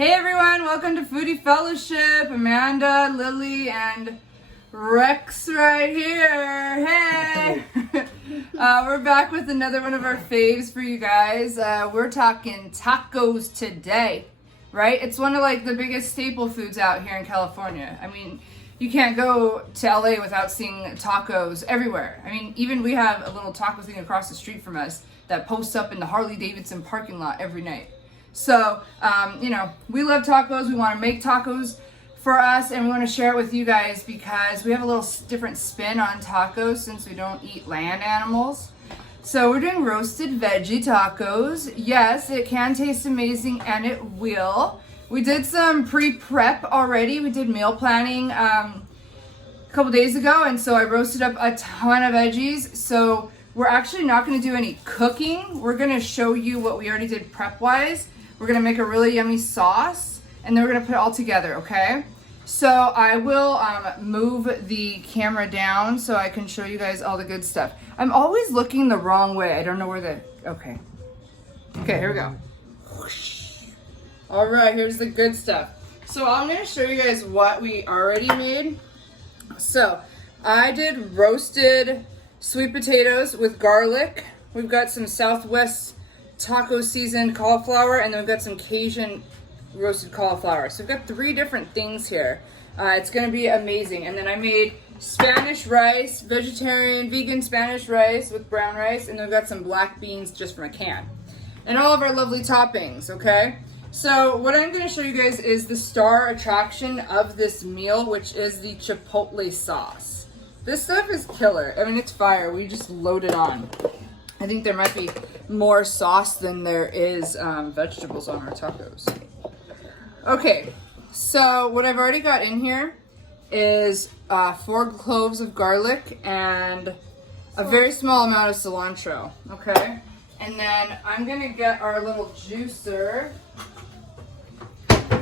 Hey everyone, welcome to Foodie Fellowship. Amanda, Lily, and Rex right here. Hey! We're back with another one of our faves for you guys. We're talking tacos today, right? It's one of like the biggest staple foods out here in California. I mean, you can't go to LA without seeing tacos everywhere. I mean, even we have a little taco thing across the street from us that posts up in the Harley-Davidson parking lot every night. So, we love tacos. We want to make tacos for us, and we want to share it with you guys because we have a little different spin on tacos since we don't eat land animals. So we're doing roasted veggie tacos. Yes, it can taste amazing, and it will. We did some pre-prep already. We did meal planning a couple days ago, and so I roasted up a ton of veggies. So we're actually not going to do any cooking. We're going to show you what we already did prep-wise. We're going to make a really yummy sauce, and then we're going to put it all together, okay? So I will move the camera down so I can show you guys all the good stuff. I'm always looking the wrong way. I don't know where the... Okay, here we go. All right, here's the good stuff. So I'm going to show you guys what we already made. So I did roasted sweet potatoes with garlic. We've got some Southwest taco seasoned cauliflower, and then we've got some Cajun roasted cauliflower. So we've got 3 different things here. It's going to be amazing. And then I made Spanish rice, vegetarian, vegan Spanish rice with brown rice, and then we've got some black beans just from a can. And all of our lovely toppings, okay? So what I'm going to show you guys is the star attraction of this meal, which is the Chipotle sauce. This stuff is killer. I mean, it's fire. We just load it on. I think there might be more sauce than there is vegetables on our tacos. Okay, so what I've already got in here is 4 cloves of garlic and a very small amount of cilantro, okay? And then I'm gonna get our little juicer.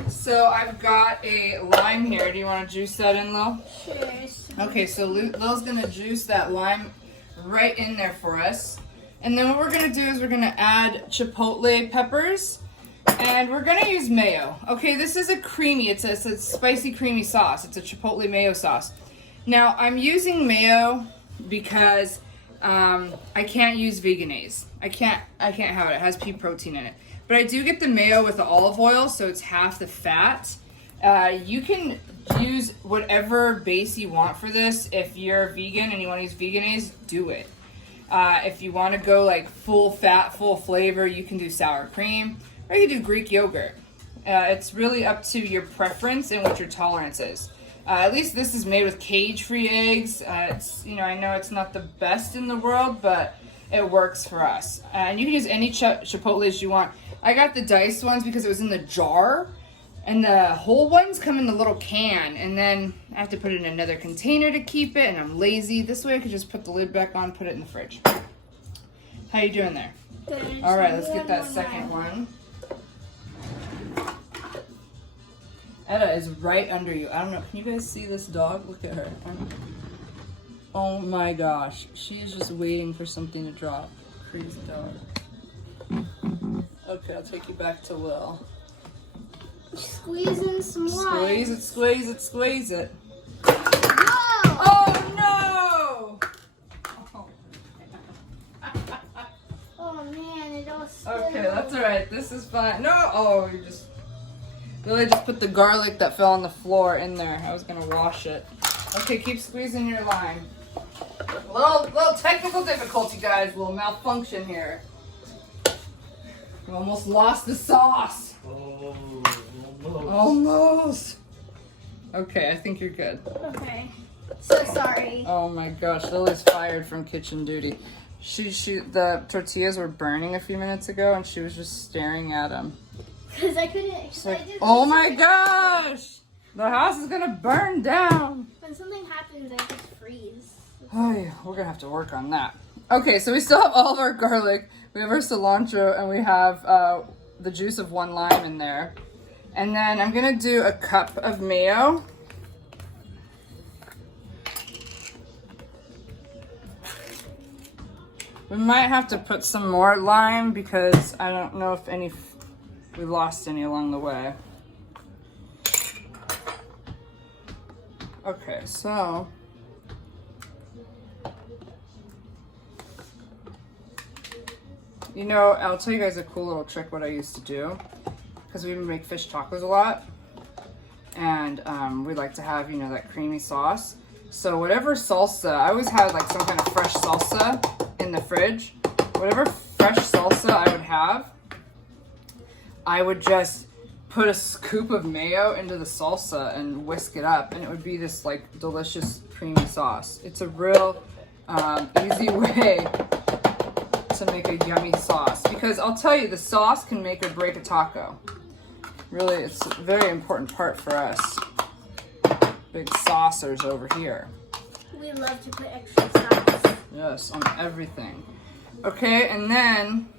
So I've got a lime here. Do you want to juice that in, Lil? Sure. Okay, so Lil's gonna juice that lime right in there for us. And then what we're gonna do is we're gonna add chipotle peppers, and we're gonna use mayo. Okay, this is it's a spicy creamy sauce. It's a chipotle mayo sauce. Now I'm using mayo because I can't use Mayonnaise. I can't have it. It has pea protein in it. But I do get the mayo with the olive oil, so it's half the fat. You can use whatever base you want for this. If you're vegan and you want to use Mayonnaise, do it. If you want to go like full fat, full flavor, you can do sour cream, or you can do Greek yogurt. It's really up to your preference and what your tolerance is. At least this is made with cage-free eggs. I know it's not the best in the world, but it works for us. And you can use any chipotles you want. I got the diced ones because it was in the jar, and the whole ones come in the little can, and then I have to put it in another container to keep it, and I'm lazy. This way I could just put the lid back on, put it in the fridge. How you doing there? Good. All right, let's get that second one. Etta is right under you. I don't know. Can you guys see this dog? Look at her. Oh my gosh. She is just waiting for something to drop. Crazy dog. Okay, I'll take you back to Lil. Squeeze in some lime. Squeeze it, squeeze it, squeeze it. Whoa! Oh no! Oh man, it all spilled. Okay, that's alright. This is fine. No! Oh, you just... Lily just put the garlic that fell on the floor in there. I was gonna wash it. Okay, keep squeezing your lime. Little technical difficulty, guys. Little malfunction here. We almost lost the sauce. Almost. Okay, I think you're good. Okay. So sorry. Oh my gosh, Lily's fired from kitchen duty. The tortillas were burning a few minutes ago, and she was just staring at them. Because I couldn't. Oh my gosh! The house is gonna burn down. When something happens, I just freeze. Oh yeah, we're gonna have to work on that. Okay, so we still have all of our garlic. We have our cilantro, and we have the juice of 1 lime in there. And then I'm gonna do a cup of mayo. We might have to put some more lime because I don't know if we lost any along the way. Okay, so you know, I'll tell you guys a cool little trick what I used to do, because we make fish tacos a lot, and we like to have, you know, that creamy sauce. So whatever salsa, I always had like some kind of fresh salsa in the fridge. Whatever fresh salsa I would have, I would just put a scoop of mayo into the salsa and whisk it up, and it would be this like delicious creamy sauce. It's a real easy way to make a yummy sauce, because I'll tell you, the sauce can make or break a taco. Really, it's a very important part for us big saucers over here. We love to put extra sauce. Yes, on everything. Okay, and then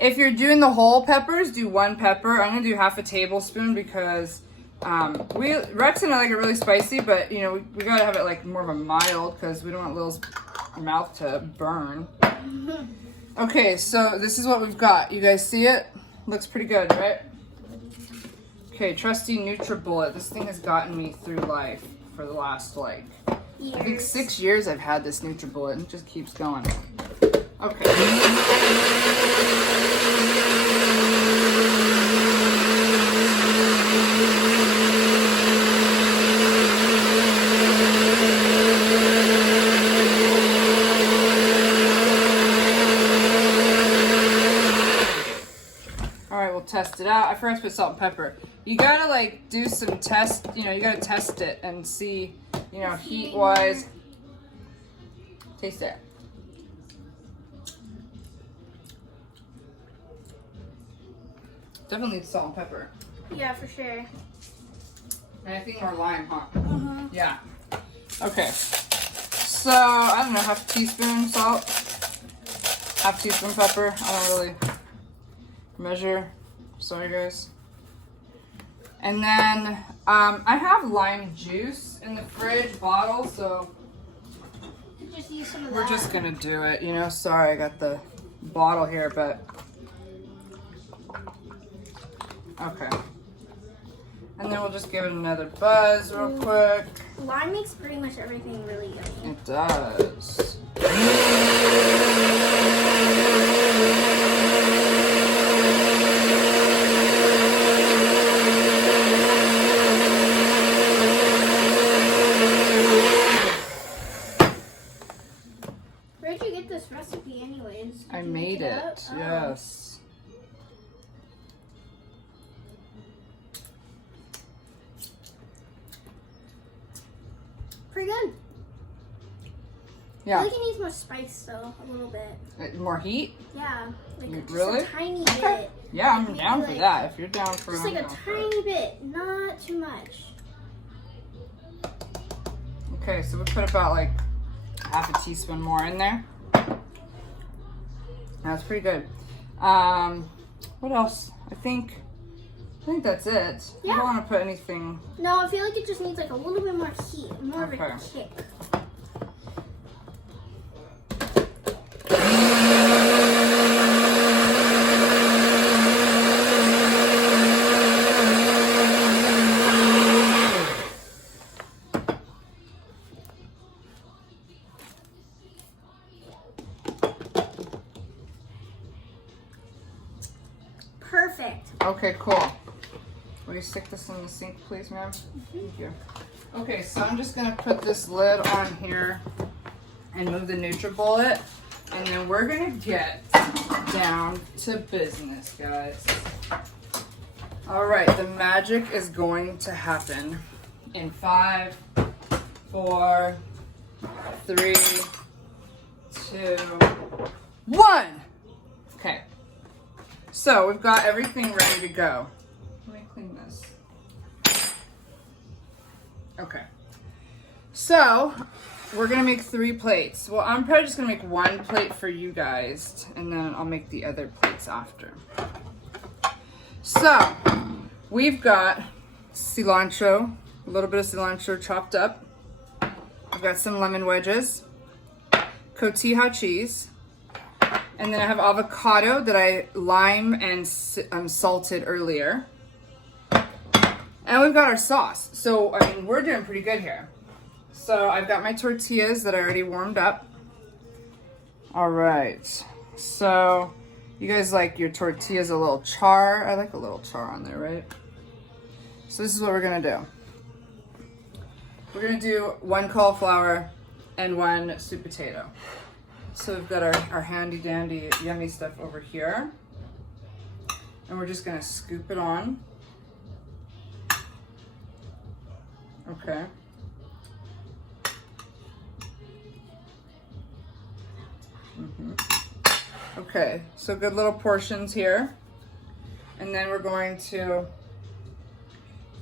if you're doing the whole peppers, do 1 pepper. I'm gonna do half a tablespoon because Rex and I like it really spicy, but you know, we gotta have it like more of a mild because we don't want Lil's mouth to burn. Okay, so this is what we've got. You guys see it? Looks pretty good, right? Okay, trusty Nutribullet. This thing has gotten me through life for the last like, Years. I think 6 years I've had this Nutribullet, and it just keeps going. Okay. Test it out. I forgot to put salt and pepper. You gotta like do some test, you know, you gotta test it and see, you know, heat wise. Taste it. Definitely salt and pepper. Yeah, for sure. And I think more lime, huh? Uh-huh. Yeah. Okay. So, I don't know, half a teaspoon salt, half a teaspoon pepper. I don't really measure. Sorry, guys. And then I have lime juice in the fridge bottle, so Just use some of we're that. just gonna do it. You know, sorry, I got the bottle here, but okay. And then we'll just give it another buzz real quick. Lime makes pretty much everything really yummy. It does. Where'd you get this recipe anyways? I Did you made make it, up? Oh. yes. Pretty good. I Yeah. feel like it needs more spice though, a little bit. More heat? Yeah. Like just Really? a tiny Okay. bit. Yeah, I'm Maybe down for like- that. If you're down for it, Just I'm like a down for it. tiny bit, not too much. Okay, so we put about like half a teaspoon more in there. That's pretty good. What else? I think that's it. Yeah. I don't want to put anything. No, I feel like it just needs like a little bit more heat, more of a Okay. kick. Perfect. Okay, cool. Will you stick this in the sink, please, ma'am? Thank you. Okay, so I'm just gonna put this lid on here and move the Nutribullet, and then we're gonna get down to business, guys. All right, the magic is going to happen in 5, 4, 3, 2, 1. Okay. So we've got everything ready to go. Let me clean this. Okay. So we're gonna make 3 plates. Well, I'm probably just gonna make 1 plate for you guys, and then I'll make the other plates after. So we've got cilantro, a little bit of cilantro chopped up. I've got some lemon wedges, Cotija cheese, and then I have avocado that I lime and salted earlier. And we've got our sauce. So, I mean, we're doing pretty good here. So I've got my tortillas that I already warmed up. All right. So you guys like your tortillas a little char? I like a little char on there, right? So this is what we're gonna do. We're gonna do 1 cauliflower and 1 sweet potato. So we've got our handy dandy yummy stuff over here. And we're just gonna scoop it on. Okay. Okay, so good little portions here. And then we're going to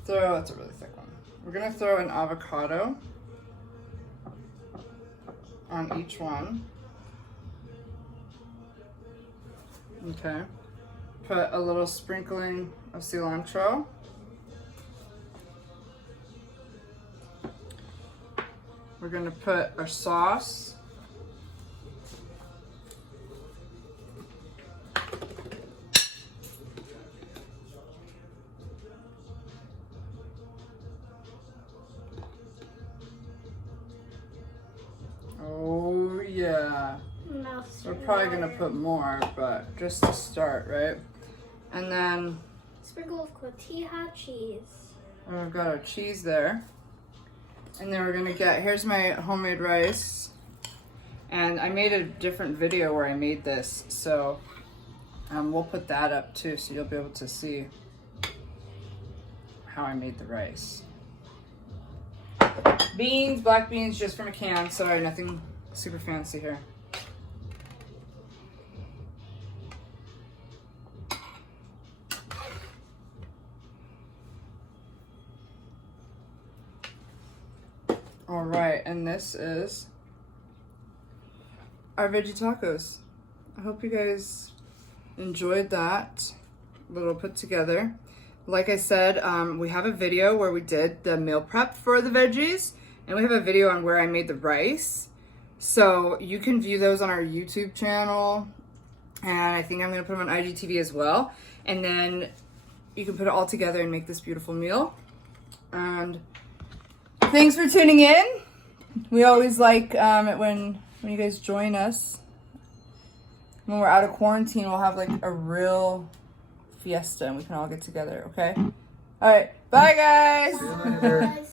throw, that's a really thick one. We're gonna throw an avocado on each one. Okay. Put a little sprinkling of cilantro. We're gonna put our sauce. Oh yeah. No, We're probably gonna put more, but just to start, right? And then sprinkle of Cotija cheese. we've got our cheese there. And then we're gonna get, here's my homemade rice. And I made a different video where I made this, so we'll put that up too, so you'll be able to see how I made the rice. Beans, black beans, just from a can, sorry, nothing super fancy here. All right, and this is our veggie tacos. I hope you guys enjoyed that little put together. Like I said, we have a video where we did the meal prep for the veggies, and we have a video on where I made the rice. So you can view those on our YouTube channel, and I think I'm gonna put them on IGTV as well. And then you can put it all together and make this beautiful meal. And thanks for tuning in. We always like it when you guys join us. When we're out of quarantine, we'll have like a real fiesta and we can all get together, okay? All right, bye guys. Bye.